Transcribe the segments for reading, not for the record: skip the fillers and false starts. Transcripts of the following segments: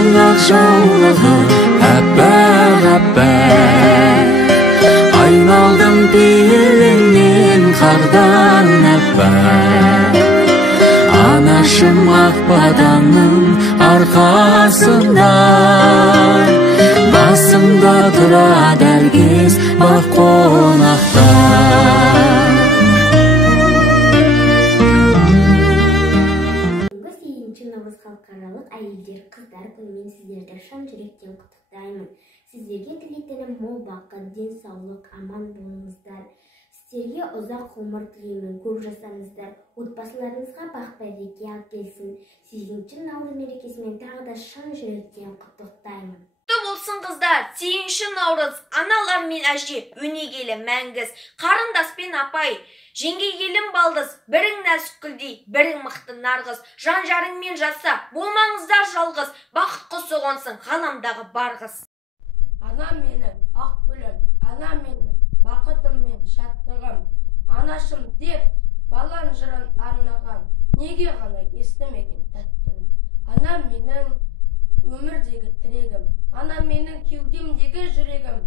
Күздің ақ жаулығы әппақ-әппақ, айналдым пейіліңнен қардан әппақ. Анашым ақ баданның арқасында, басымда тұрады әркез бақ қонақта. Наурыз халықаралық әйелдер қыздар күнімен сіздерді шын жүректен құттықтаймын. Сіздерге тілейтінім мол бақыт, денсаулық, аман болыңыздар. Сіздерге ұзақ ғұмыр тілеймін, көп жасаңыздар. Отбасыларыңызға бақ-береке әкелсін. Сегізінші наурыз мерекесімен тағы да шын жүректен құттықтаймын. Құтты болсын қыздар, 8 наурыз, аналар мен әже, өнегелі мәңгіз, қарындас пен апай, жеңге келін балдыз, бірің нәзіккүлдей, бірің мықты нарғыз, жан-жарыңмен жатса, болмаңыздар жалғыз, бақытқы соғынсын ғаламдағы барғыз. Анам менің ақ гүлім, анам менің бақытым мен шаттығым, анашым деп балан жырын арнаған, неге ғана естімеген тәттім. Анам менің өмірдегі тірегім, анам менің кеудемдегі жүрегім.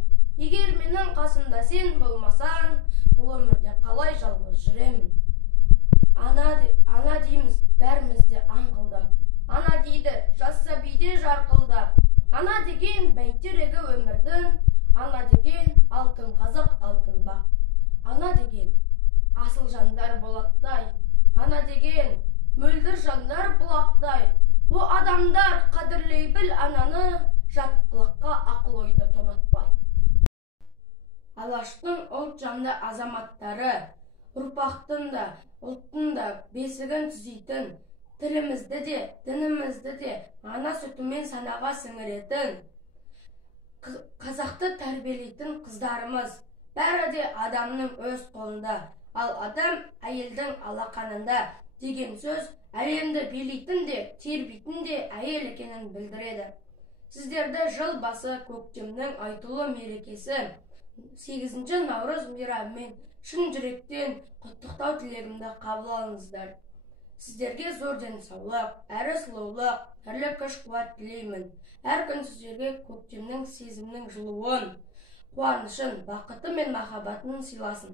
Егер менің қасымда сен болмасаң, бұл өмірде қалай жалғыз жүремін. Ана дейміз бәрімізде аңқылдап, ана дейді жас сәбиде жарқылдап. Ана деген бәйтерегі өмірдің, ана деген алтын қазық, алтын бақ. Ана деген асыл жандар болаттай, ана деген мөлдір жандар бұлақтай. О адамдар қадірлей біл ананы, жаттылыққа ақыл ойды тонатпай. Алаштың ұлт жанды азаматтары, ұрпақтың да, ұлттың да бесігін түзейтін, тілімізді де, дінімізді де ана сүтімен санаға сіңіретін, қазақты тәрбиелейтін қыздарымыз, бәрі де адамның өз қолында, ал адам әйелдің алақанында деген сөз әлемді билейтін де, тербейтін де әйел екенін білдіреді. Сіздерді жыл басы көктемнің айтулы мерекесі 8 наурыз мейрамымен шын жүректен құттықтау тілегімді қабыл алыңыздар. Сіздерге зор денсаулық, әрі сұлулық, тірлік күш-қуат тілеймін. Әр күн сіздерге көктемнің сезімнің жылуын, қуанышын, бақыты мен махаббатын сыйласын.